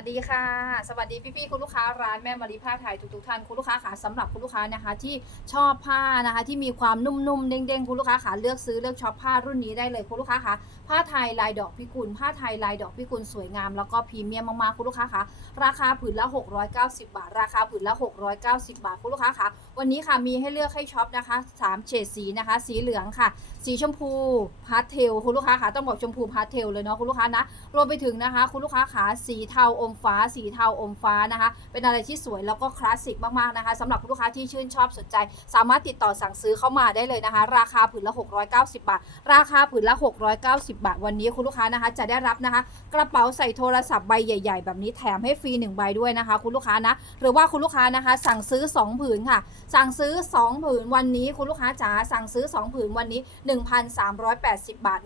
วัสดีค่ะ สวัสดีพี่ๆคุณลูกค้าร้านแม่มารีผ้าไทยทุกๆท่านคุณลูกค้าค่ะสำหรับคุณลูกค้านะคะ ที่ชอบผ้านะคะ ที่มีความนุ่มๆเด้งๆคุณลูกค้าค่ะเลือกซื้อเลือกช็อปผ้ารุ่นนี้ได้เลยคุณลูกค้าค่ะผ้าไทยลายดอกพิกุลผ้าไทยลายดอกพิกุลสวยงามแล้วก็พรีเมียมมากๆคุณลูกค้าค่ะราคาผืนละ 690 บาท ราคาผืนละ 690 บาทคุณลูกค้าค่ะวันนี้ค่ะมีให้เลือกให้ช็อปนะคะสามเฉดสีนะคะ สีเหลืองค่ะ สีชมพูพาสเทลคุณลูกค้าค่ะต้องบอกชมพูพาสเทลเลยเนาะคุณลูกค้านะรวมไปถึงนะคะ คุณลูกค้าขาสีเทาอมฟ้าสีเทาอมฟ้านะคะ เป็นอะไรที่สวยแล้วก็คลาสสิกมากๆนะคะสำหรับคุณลูกค้าที่ชื่นชอบสนใจ สามารถติดต่อสั่งซื้อเข้ามาได้เลยนะคะ ราคาผืนละ 690 บาท ราคาผืนละ 690 บาท วันนี้คุณลูกค้านะคะ จะได้รับนะคะ กระเป๋าใส่โทรศัพท์ใบใหญ่ ๆ แบบนี้แถมให้ฟรี1ใบด้วยนะคะ คุณลูกค้านะหรือว่าคุณลูกค้านะคะ สั่งซื้อ 2 ผืนค่ะ สั่งซื้อ 2 ผืนวันนี้คุณลูกค้าจ๋าสั่งซื้อ 2 ผืนวันนี้ 1,380 บาท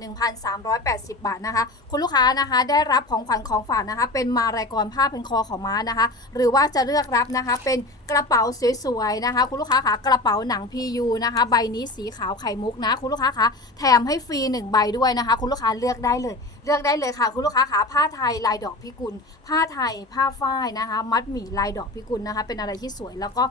1,380 บาทนะคะ คุณลูกค้านะคะ ได้รับของขวัญของฝากนะคะ เป็นมารายกรผ้าเป็นคอของม้านะคะ หรือว่าจะเลือกรับนะคะ เป็นกระเป๋าสวยๆนะคะ คุณลูกค้าคะกระเป๋าหนัง PU นะคะ ใบนี้สีขาวไข่มุกนะ คุณลูกค้าคะแถมให้ฟรี1ใบด้วยนะคะ คุณลูกค้าเลือกได้เลย เลือกได้เลยค่ะ คุณลูกค้าคะผ้าไทยลายดอกพิกุล ผ้าไทยผ้าฝ้ายนะคะ มัดหมี่ลายดอกพิกุลนะคะ เป็นอะไรที่สวยแล้วก็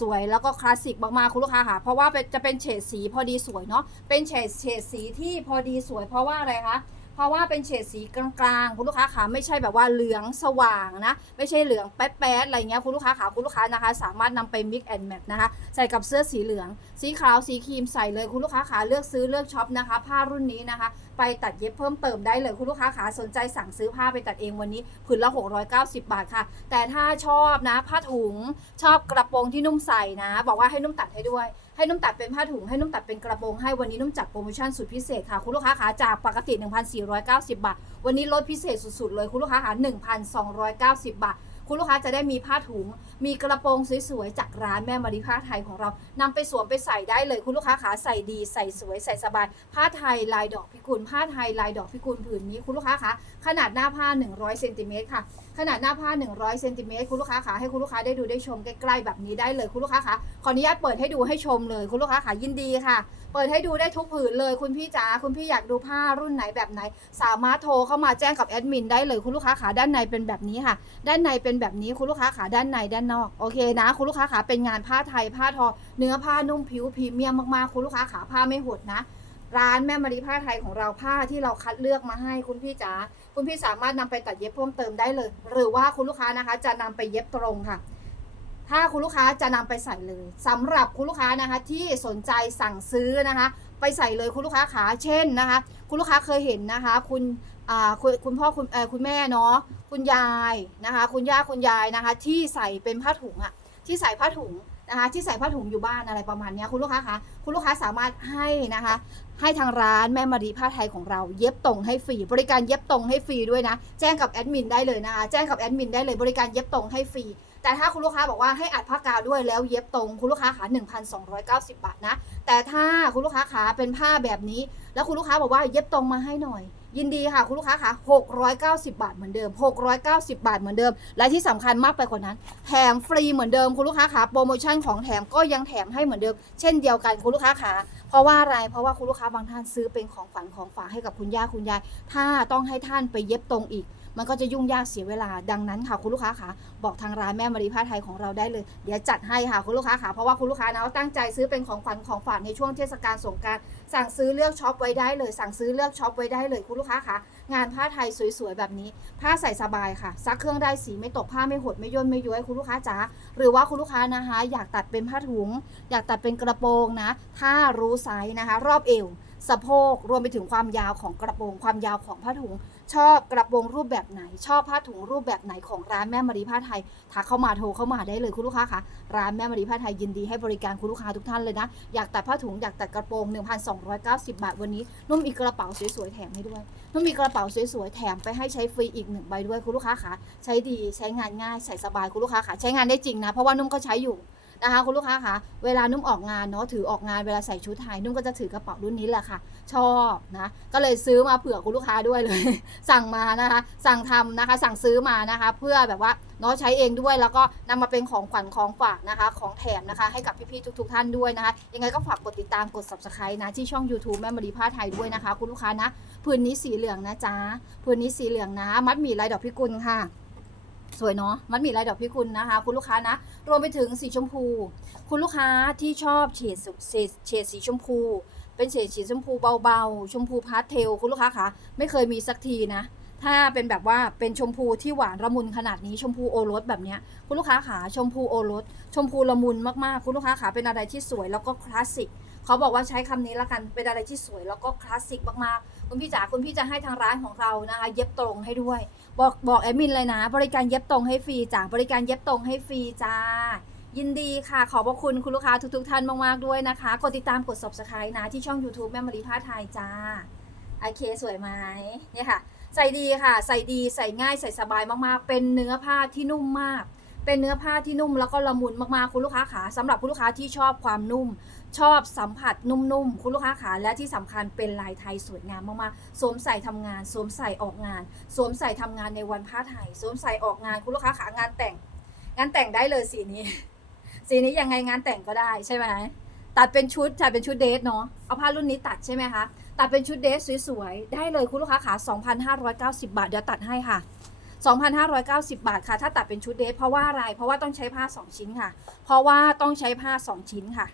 สวยแล้วก็คลาสสิกมากๆคุณลูกค้าค่ะ เพราะว่าจะเป็นเฉดสีพอดีสวยเนาะเป็นเฉดเฉดสีที่พอดีสวยเพราะว่าอะไรคะ ราะว่าเป็นเฉดสีกลางๆ คุณลูกค้าขาไม่ใช่แบบว่าเหลืองสว่างนะ ไม่ใช่เหลืองแป๊ดๆอะไรเงี้ยคุณลูกค้าขาคุณลูกค้านะคะ สามารถนำไป mix and match นะคะ ใส่กับเสื้อสีเหลือง สีขาวสีครีมใส่เลยคุณลูกค้าขาเลือกซื้อเลือกช็อปนะคะ ผ้ารุ่นนี้นะคะ ไปตัดเย็บเพิ่มเติมได้เลยคุณลูกค้าขาสนใจสั่งซื้อผ้าไปตัดเองวันนี้ผืนละ 690 บาทค่ะ แต่ถ้าชอบนะผ้าถุงชอบกระโปรงที่นุ่มใส่นะ บอกว่าให้นุ่มตัดให้ด้วย ให้นุ่มตัดเป็นผ้าถุงให้นุ่มตัดเป็นกระโปรงให้วันนี้นุ่มจัดโปรโมชั่นสุดพิเศษค่ะคุณลูกค้าขาจากปกติ 1,490 บาท วันนี้ลดพิเศษสุดๆเลยคุณลูกค้าขา1,290 บาท คุณลูกค้าจะได้มีผ้าถุง มีกระโปรงสวยๆจากร้านแม่มารีผ้าไทยของเรานำไปสวมไปใส่ได้เลย คุณลูกค้าขาใส่ดีใส่สวยใส่สบาย ผ้าไทยลายดอกพิกุลผ้าไทยลายดอกพิกุลผืนนี้คุณลูกค้าคะขนาดหน้าผ้า 100เซนติเมตรค่ะขนาดหน้าผ้า 100เซนติเมตรคุณลูกค้าขาให้คุณลูกค้าได้ดูได้ชมใกล้ๆแบบนี้ได้เลยคุณลูกค้าคะขออนุญาตเปิดให้ดูให้ชมเลย คุณลูกค้าขายินดีค่ะ เปิดให้ดูได้ทุกผืนเลย คุณพี่จ๋าคุณพี่อยากดูผ้ารุ่นไหนแบบไหน สามารถโทรเข้ามาแจ้งกับแอดมินได้เลยคุณลูกค้าขาด้านในเป็นแบบนี้ค่ะ ด้านในเป็นแบบนี้คุณลูกค้าขาด้านในด้านนอกโอเคนะ คุณลูกค้าขาเป็นงานผ้าไทยผ้าทอ เนื้อผ้านุ่มผิวพรีเมียมมากๆคุณลูกค้าขาผ้าไม่หดนะ ร้านแม่มารีผ้าไทยของเราผ้าที่เราคัดเลือกมาให้คุณพี่จ๋าคุณพี่สามารถนำไปตัดเย็บเพิ่มเติมได้เลย หรือว่าคุณลูกค้านะคะ จะนำไปเย็บตรงค่ะ ถ้าคุณลูกค้าจะนำไปใส่เลยสำหรับคุณลูกค้านะคะที่สนใจสั่งซื้อนะคะ ไปใส่เลยคุณลูกค้าขาเช่นนะคะ คุณลูกค้าเคยเห็นนะคะ คุณ คุณคุณพ่อคุณคุณแม่เนาะคุณยายนะคะ คุณย่าคุณยายนะคะ ที่ใส่เป็นผ้าถุงอะที่ใส่ผ้าถุงนะคะ ที่ใส่ผ้าถุงอยู่บ้านอะไรประมาณนี้คุณลูกค้าคะคุณลูกค้าสามารถให้นะคะ ให้ทางร้านแม่มารีผ้าไทยของเรา เย็บตรงให้ฟรีบริการเย็บตรงให้ฟรีด้วยนะ แจ้งกับแอดมินได้เลยนะคะแจ้งกับแอดมินได้เลยบริการเย็บตรงให้ฟรีแต่ถ้าคุณลูกค้าบอกว่าให้อัดผ้ากาวด้วยแล้วเย็บตรงคุณลูกค้าขา1,290 บาทนะ แต่ถ้าคุณลูกค้าขาเป็นผ้าแบบนี้ แล้วคุณลูกค้าบอกว่าเย็บตรงมาให้หน่อย ยินดีค่ะคุณลูกค้าขา690 บาทเหมือนเดิม 690 บาทเหมือนเดิม และที่สำคัญมากไปกว่านั้น แถมฟรีเหมือนเดิมคุณลูกค้าขาโปรโมชั่นของแถมก็ยังแถมให้เหมือนเดิม เช่นเดียวกันคุณลูกค้าขาเพราะว่าอะไร เพราะว่าคุณลูกค้าบางท่านซื้อเป็นของขวัญของฝากให้กับคุณย่าคุณยาย ถ้าต้องให้ท่านไปเย็บตรงอีก มันก็จะยุ่งยากเสียเวลา ดังนั้นค่ะคุณลูกค้าคะบอกทางร้านแม่มารีผ้าไทยของเราได้เลย เดี๋ยวจัดให้ค่ะคุณลูกค้าค่ะเพราะว่าคุณลูกค้านะตั้งใจซื้อเป็นของขวัญของฝากในช่วงเทศกาลสงกราร สั่งซื้อเลือกช็อปไว้ได้เลย สั่งซื้อเลือกช็อปไว้ได้เลยคุณลูกค้าคะงานผ้าไทยสวยๆแบบนี้ ผ้าใส่สบายค่ะซักเครื่องได้สีไม่ตกผ้าไม่หดไม่ย่นไม่ย้วยคุณลูกค้าจ๋าหรือว่าคุณลูกค้านะคะ อยากตัดเป็นผ้าถุง อยากตัดเป็นกระโปรงนะ ถ้ารู้ไซส์นะคะ รอบเอวสะโพกรวมไปถึงความยาวของกระโปรง ความยาวของผ้าถุง ชอบกระโปรงรูปแบบไหน ชอบผ้าถุงรูปแบบไหนของร้านแม่มารีผ้าไทยทักเข้ามาโทรเข้ามาได้เลยคุณลูกค้าคะร้านแม่มารีผ้าไทยยินดีให้บริการคุณลูกค้าทุกท่านเลยนะ อยากตัดผ้าถุงอยากตัดกระโปรง 1,290 บาทวันนี้ นุ่มอีกกระเป๋าสวยๆแถมให้ด้วยนุ่มมีกระเป๋าสวยๆแถมไปให้ใช้ฟรีอีกหนึ่งใบด้วยคุณลูกค้าคะใช้ดีใช้งานง่ายใส่สบายคุณลูกค้าคะใช้งานได้จริงนะเพราะว่านุ่มก็ใช้อยู่ นะคะ คุณลูกค้าคะเวลานุ่มออกงานเนาะถือออกงานเวลาใส่ชุดไทยนุ่มก็จะถือกระเป๋ารุ่นนี้แหละค่ะ ชอบนะก็เลยซื้อมาเผื่อคุณลูกค้าด้วยเลย สั่งมานะคะ สั่งทำนะคะ สั่งซื้อมานะคะ เพื่อแบบว่าเนาะใช้เองด้วยแล้วก็นำมาเป็นของขวัญของฝากนะคะ ของแถมนะคะ ให้กับพี่ๆทุก ๆ ท่านด้วยนะคะ ยังไงก็ฝากกดติดตามกด subscribe นะที่ช่อง YouTube แม่มารีผ้าไทยด้วยนะคะ คุณลูกค้านะพื้นนี้สีเหลืองนะจ๊ะพื้นนี้สีเหลืองนะ มัดหมี่ลายดอกพิกุลค่ะ สวยเนาะมัดหมี่ลายดอกพิกุลนะคะ คุณลูกค้านะ รวมไปถึงสีชมพู คุณลูกค้าที่ชอบเฉดสุเฉดเฉดสีชมพู เป็นเฉดสีชมพูเบาๆ ชมพูพาสเทลคุณลูกค้าคะไม่เคยมีสักทีนะ ถ้าเป็นแบบว่าเป็นชมพูที่หวานละมุนขนาดนี้ชมพูโอรสแบบเนี้ยคุณลูกค้าขาชมพูโอรสชมพูละมุนมากๆ คุณลูกค้าขาเป็นอะไรที่สวยแล้วก็คลาสสิก เขาบอกว่าใช้คำนี้ละกันเป็นอะไรที่สวยแล้วก็คลาสสิกมากๆคุณพี่จ๋าคุณพี่จะให้ทางร้านของเรานะคะ เย็บตรงให้ด้วย บอกบอกแอดมินเลยนะ บริการเย็บตรงให้ฟรีจ้าบริการเย็บตรงให้ฟรีจ้า ยินดีค่ะ ขอบพระคุณคุณลูกค้าทุกๆท่านมากๆด้วยนะคะ กดติดตามกด subscribe นะ ที่ช่อง YouTube แม่มารีผ้าไทยจ้าโอเคสวยไหมเนี่ยค่ะ ใส่ดีค่ะ ใส่ดีใส่ง่ายใส่สบายมากๆ เป็นเนื้อผ้าที่นุ่มมากเป็นเนื้อผ้าที่นุ่มแล้วก็ละมุนมากๆ คุณลูกค้าขาสำหรับคุณลูกค้าที่ชอบความนุ่ม ชอบสัมผัสนุ่มๆ คุณลูกค้าขาและที่สำคัญเป็นลายไทยสวยงามมากๆ สวมใส่ทำงาน สวมใส่ออกงาน สวมใส่ทำงานในวันผ้าไทย สวมใส่ออกงานคุณลูกค้าขางานแต่ง งานแต่งได้เลยสีนี้ สีนี้ยังไงงานแต่งก็ได้ใช่ไหมตัดเป็นชุดตัดเป็นชุดเดทเนาะเอาผ้ารุ่นนี้ตัดใช่ไหมคะตัดเป็นชุดเดทสวยๆ ได้เลยคุณลูกค้าขา2,590 บาท เดี๋ยวตัดให้ค่ะ2,590 บาทค่ะ ถ้าตัดเป็นชุดเดทเพราะว่าอะไร เพราะว่าต้องใช้ผ้า 2 ชิ้นค่ะ เพราะว่าต้องใช้ผ้า 2 ชิ้นค่ะ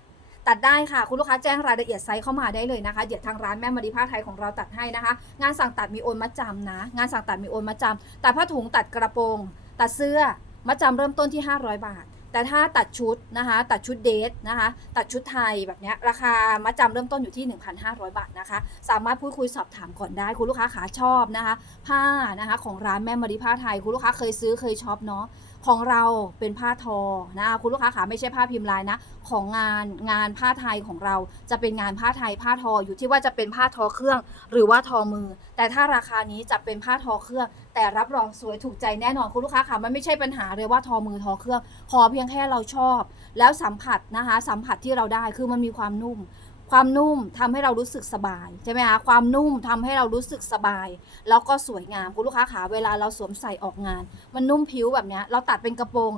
ตัดได้ค่ะ คุณลูกค้าแจ้งรายละเอียดไซส์เข้ามาได้เลยนะคะ เดี๋ยวทางร้านแม่มารีผ้าไทยของเราตัดให้นะคะ งานสั่งตัดมีโอนมัดจำนะ งานสั่งตัดมีโอนมัดจำตัดผ้าถุงตัดกระโปรง ตัดเสื้อมัดจำเริ่มต้นที่ 500 บาท แต่ถ้าตัดชุดนะคะ ตัดชุดเดทนะคะ ตัดชุดไทยแบบนี้ราคามัดจำเริ่มต้นอยู่ที่ 1,500 บาทนะคะ สามารถพูดคุยสอบถามก่อนได้ คุณลูกค้าขาชอบนะคะ ผ้านะคะของร้านแม่มารีผ้าไทย คุณลูกค้าเคยซื้อเคยช็อปเนาะ ของเราเป็นผ้าทอนะคะคุณลูกค้าขาไม่ใช่ผ้าพิมพ์ลายนะ ของงานงานผ้าไทยของเราจะเป็นงานผ้าไทยผ้าทออยู่ที่ว่าจะเป็นผ้าทอเครื่อง หรือว่าทอมือ แต่ถ้าราคานี้จะเป็นผ้าทอเครื่อง แต่รับรองสวยถูกใจแน่นอนคุณลูกค้าค่ะมันไม่ใช่ปัญหาเลยว่าทอมือทอเครื่อง ขอเพียงแค่เราชอบ แล้วสัมผัสนะคะสัมผัสที่เราได้คือมันมีความนุ่ม ความนุ่มทำให้เรารู้สึกสบายใช่ไหมคะความนุ่มทำให้เรารู้สึกสบาย แล้วก็สวยงามคุณลูกค้าขาเวลาเราสวมใส่ออกงาน มันนุ่มผิวแบบนี้เราตัดเป็นกระโปรง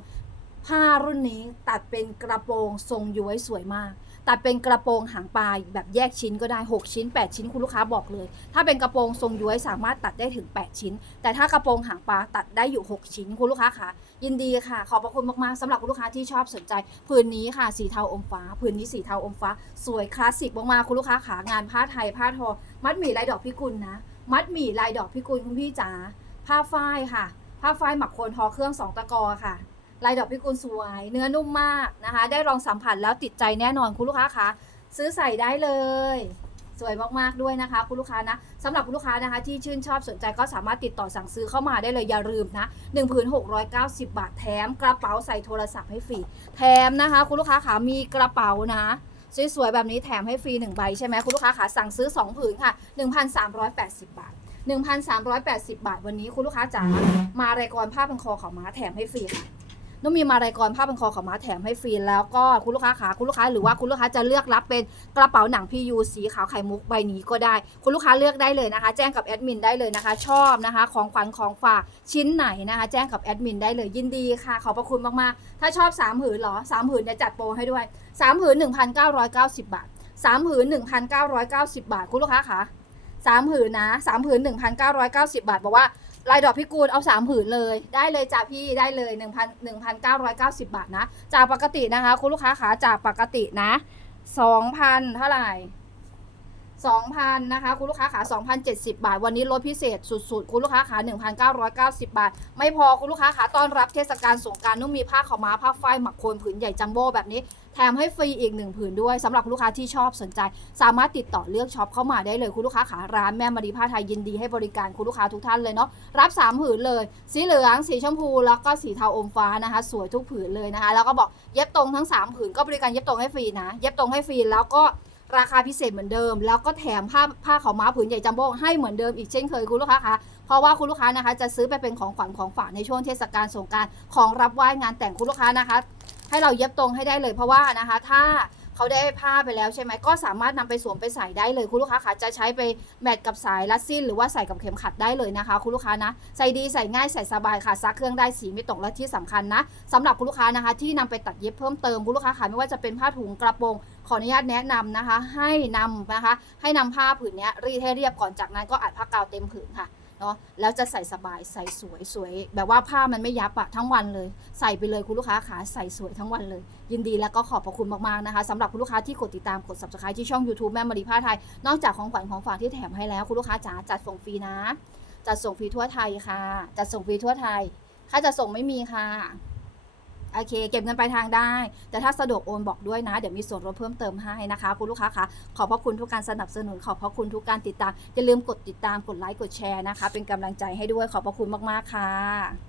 ผ้ารุ่นนี้ตัดเป็นกระโปรงทรงย้วยสวยมาก ตัดเป็นกระโปรงหางปลายแบบแยกชิ้นก็ได้ 6 ชิ้น 8 ชิ้นคุณลูกค้าบอกเลย ถ้าเป็นกระโปรงทรงย้วยสามารถตัดได้ถึง 8 ชิ้น แต่ถ้ากระโปรงหางปลาตัดได้อยู่ 6 ชิ้นคุณลูกค้าค่ะ ยินดีค่ะ ขอบพระคุณมากๆสำหรับคุณลูกค้าที่ชอบสนใจผืนนี้ค่ะสีเทาอมฟ้าผืนนี้สีเทาอมฟ้า สวยคลาสสิกมากๆคุณลูกค้าขางานผ้าไทยผ้าทอ มัดหมี่ลายดอกพิกุลนะ มัดหมี่ลายดอกพิกุลคุณพี่จ๋าผ้าฝ้ายค่ะ ผ้าฝ้ายหมักโคนทอเครื่องสองตะกอค่ะ ลายดอกพิกุลสวย เนื้อนุ่มมากนะคะ ได้ลองสัมผัสแล้วติดใจแน่นอนคุณลูกค้าคะซื้อใส่ได้เลย สวยมากๆด้วยนะคะ คุณลูกค้านะสำหรับคุณลูกค้านะคะ ที่ชื่นชอบสนใจก็สามารถติดต่อสั่งซื้อเข้ามาได้เลยอย่าลืมนะ1ผืน690 บาทแถมกระเป๋าใส่โทรศัพท์ให้ฟรีแถมนะคะ คุณลูกค้าขามีกระเป๋านะสวยๆแบบนี้แถมให้ฟรี1ใบใช่ไหมคุณลูกค้าขาสั่งซื้อ 2 ผืนค่ะ 1,380 บาท 1,380 บาท วันนี้คุณลูกค้าจ๋ามารายกรผ้าพันคอขาวม้าแถมให้ฟรีค่ะ น้องมีมารายกรผ้าพันคอขาวม้าแถมให้ฟรีแล้วก็คุณลูกค้าขาคุณลูกค้าหรือว่าคุณลูกค้าจะเลือกรับเป็นกระเป๋าหนังพียูสีขาวไข่มุกใบนี้ก็ได้ คุณลูกค้าเลือกได้เลยนะคะ แจ้งกับแอดมินได้เลยนะคะ ชอบนะคะ ของขวัญของฝากชิ้นไหนนะคะ แจ้งกับแอดมินได้เลยยินดีค่ะ ขอบพระคุณมากๆ ถ้าชอบ3ผืนเหรอ3ผืนเนี่ยจัดโปรให้ด้วยสามผืน1,990 บาทสามผืน1,990 บาท คุณลูกค้าคะสามผืนนะสามผืน1,990 บาทบอกว่า ลายดอกพิกูลเอาสามผืนเลย ได้เลยจ้ะพี่ได้เลย1,000 1,990 บาทนะ จากปกตินะคะ คุณลูกค้าขาจากปกตินะ2,000เท่าไหร่2,000นะคะคุณลูกค้าขา2,070 บาท วันนี้ลดพิเศษสุดๆ คุณลูกค้าขา1,990 บาท ไม่พอคุณลูกค้าขาต้อนรับเทศกาลสงการนุ่มมีผ้าขาวม้าผ้าฝ้ายหมักโคนผืนใหญ่จัมโบ้แบบนี้ ถมให้ฟรีอีกหนึ่งผืนด้วยสำหรับลูกค้าที่ชอบสนใจ สามารถติดต่อเลือกช็อปเข้ามาได้เลยคุณลูกค้าขาร้านแม่มารีผ้าไทยยินดีให้บริการคุณลูกค้าทุกท่านเลยเนาะรับสามผืนเลย สีเหลือง สีชมพู แล้วก็สีเทาอมฟ้านะคะ สวยทุกผืนเลยนะคะ แล้วก็บอกเย็บตรงทั้งสามผืนก็บริการเย็บตรงให้ฟรีนะ เย็บตรงให้ฟรีแล้วก็ราคาพิเศษเหมือนเดิม แล้วก็แถมผ้าผ้าขาวม้าผืนใหญ่จัมโบ้ให้เหมือนเดิมอีกเช่นเคยคุณลูกค้าคะเพราะว่าคุณลูกค้านะคะ จะซื้อไปเป็นของขวัญของฝากในช่วงเทศกาลสงการของรับไหว้งานแต่งคุณลูกค้านะคะ ให้เราเย็บตรงให้ได้เลยเพราะว่านะคะ ถ้าเขาได้ผ้าไปแล้วใช่ไหมก็สามารถนำไปสวมไปใส่ได้เลยคุณลูกค้าค่ะจะใช้ไปแมทกับสายลัดสิ้นหรือว่าใส่กับเข็มขัดได้เลยนะคะ คุณลูกค้านะใส่ดีใส่ง่ายใส่สบายค่ะซักเครื่องได้สีไม่ตกและที่สำคัญนะสำหรับคุณลูกค้านะคะ ที่นำไปตัดเย็บเพิ่มเติมคุณลูกค้าค่ะไม่ว่าจะเป็นผ้าถุงกระโปรงขออนุญาตแนะนำนะคะ ให้นำนะคะ ให้นำผ้าผืนนี้รีดให้เรียบก่อนจากนั้นก็อัดผ้ากาวเต็มผืนค่ะ เนาะแล้วจะใส่สบายใส่สวยสวย แบบว่าผ้ามันไม่ยับอะทั้งวันเลย ใส่ไปเลยคุณลูกค้าขาใส่สวยทั้งวันเลย ยินดีแล้วก็ขอบพระคุณมากๆนะคะสำหรับคุณลูกค้าที่กดติดตามกด subscribe ที่ช่อง YouTube แม่มารีผ้าไทย นอกจากของขวัญของฝากที่แถมให้แล้วคุณลูกค้าจ๋าจัดส่งฟรีนะจัดส่งฟรีทั่วไทยค่ะจัดส่งฟรีทั่วไทย ค่าจัดส่งไม่มีค่ะ โอเค เก็บเงินปลายทางได้ แต่ถ้าสะดวกโอนบอกด้วยนะ เดี๋ยวมีส่วนลดเพิ่มเติมให้นะคะ คุณลูกค้าคะ ขอบพระคุณทุกการสนับสนุน ขอบพระคุณทุกการติดตาม อย่าลืมกดติดตาม กดไลค์ กดแชร์นะคะ เป็นกำลังใจให้ด้วย ขอบพระคุณมาก ๆ ค่ะ